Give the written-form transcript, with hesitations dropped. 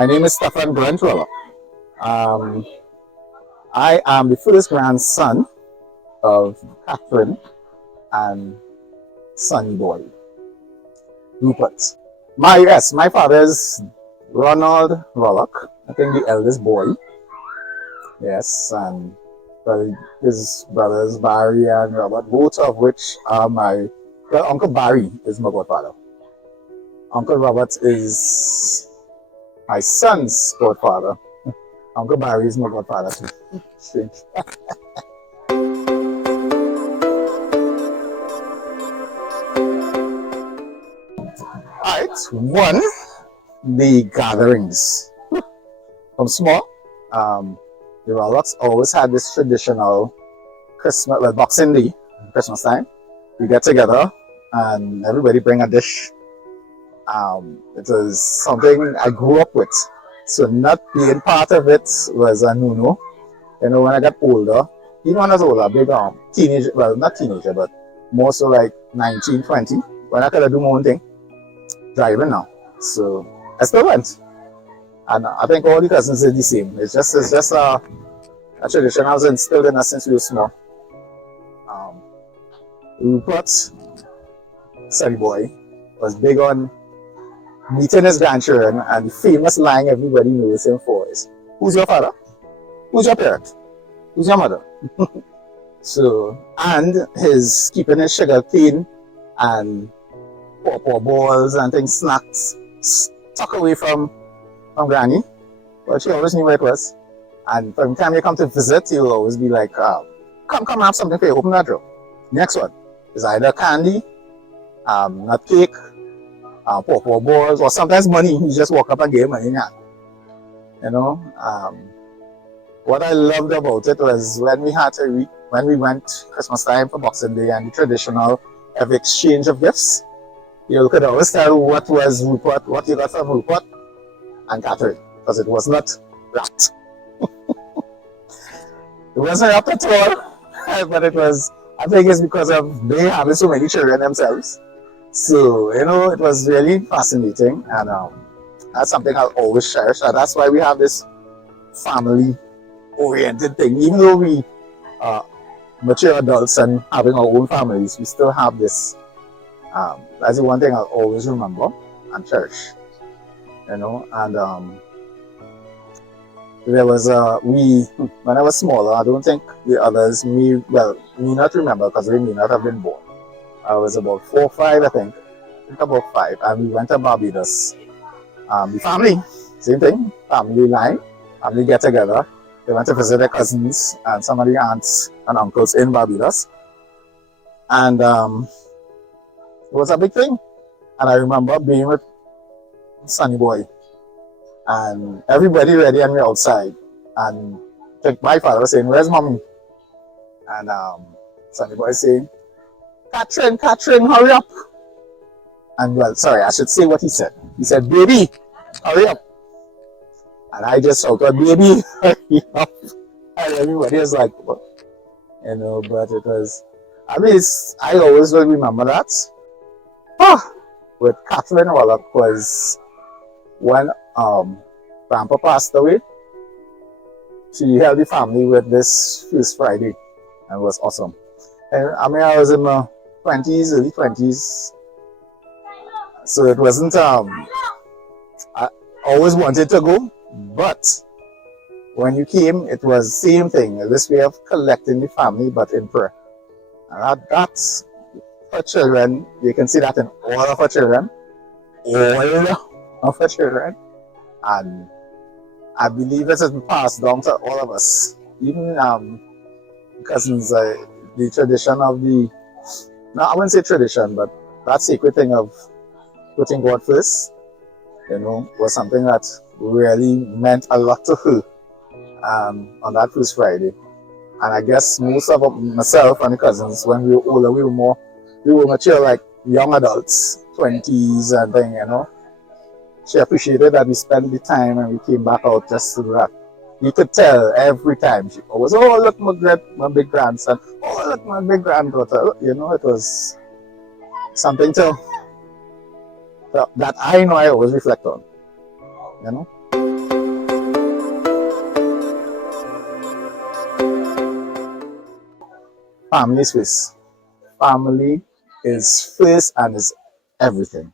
My name is Steffan Rollock. I am the first grandson of Catherine and Sonny boy, Rupert. My father is Ronald Rollock, I think the eldest boy. Yes, and his brothers Barry and Robert, both of which are Uncle Barry is my godfather. Uncle Robert is my son's godfather. Uncle Barry is my godfather too. Strange. Alright, one, the gatherings. From small, the Rollocks always had this traditional Boxing Day, Christmas time. We get together and everybody bring a dish. It was something I grew up with. So not being part of it was a no-no. You know, when I got older, even when I was older, big teenager, well, not teenager, but more so like 19, 20, when I could do my own thing, driving now. So I still went. And I think all the cousins did the same. It's just a tradition I was instilled in us since we were small. Rupert, Sonny boy, was big on meeting his grandchildren, and the famous line everybody knows him for is, "Who's your father? Who's your parent? Who's your mother?" So, and his keeping his sugar cane and paw balls and things, snacks, stuck away from Granny, but she always knew where it was. And from the time you come to visit, he'll always be like, come have something for you, open that drawer. Next one is either candy, nut cake, paw balls, or sometimes money. You just walk up and give money in hand. You know, what I loved about it was when we went Christmas time for Boxing Day and the traditional exchange of gifts. You could always tell what was Rupert, what you got from Rupert and Catherine, because it was not wrapped. It wasn't wrapped at all, but it was, I think it's because of they having so many children themselves. So, you know, it was really fascinating, and that's something I'll always cherish, and that's why we have this family-oriented thing. Even though we are mature adults and having our own families, we still have this. That's the one thing I'll always remember and cherish. You know, and there was when I was smaller, I don't think the others me not remember because they may not have been born. I was about 4 or 5, I think about 5, and we went to Barbados. The family, same thing, family line, family get together. They went to visit their cousins and some of the aunts and uncles in Barbados, and it was a big thing. And I remember being with Sonny boy, and everybody ready and we're outside, and I think my father was saying, "Where's mommy?" And Sonny boy saying, Catherine, hurry up." And well, sorry, I should say what he said. He said, "Baby, hurry up." And I just shouted, "Baby, hurry up." And everybody was like, "What?" You know, but it was, I always will remember that. With Catherine Rollock was when Grandpa passed away. She held the family with this first Friday, and it was awesome. And I mean, I was in my 20s, early 20s, so it wasn't. I always wanted to go, but when you came, it was the same thing. This way of collecting the family, but in prayer. And that's for children. You can see that in all of our children. And I believe it has been passed down to all of us, even cousins. The tradition of I wouldn't say tradition, but that sacred thing of putting God first, you know, was something that really meant a lot to her on that first Friday. And I guess most of myself and the cousins, when we were older, we were mature, like young adults, 20s and thing, you know. She appreciated that we spent the time and we came back out just to do that. You could tell every time. She always, "Oh, look, my big grandson. Oh, look, my big granddaughter." You know, it was something that I know I always reflect on. You know. Family is first. Family is first and is everything.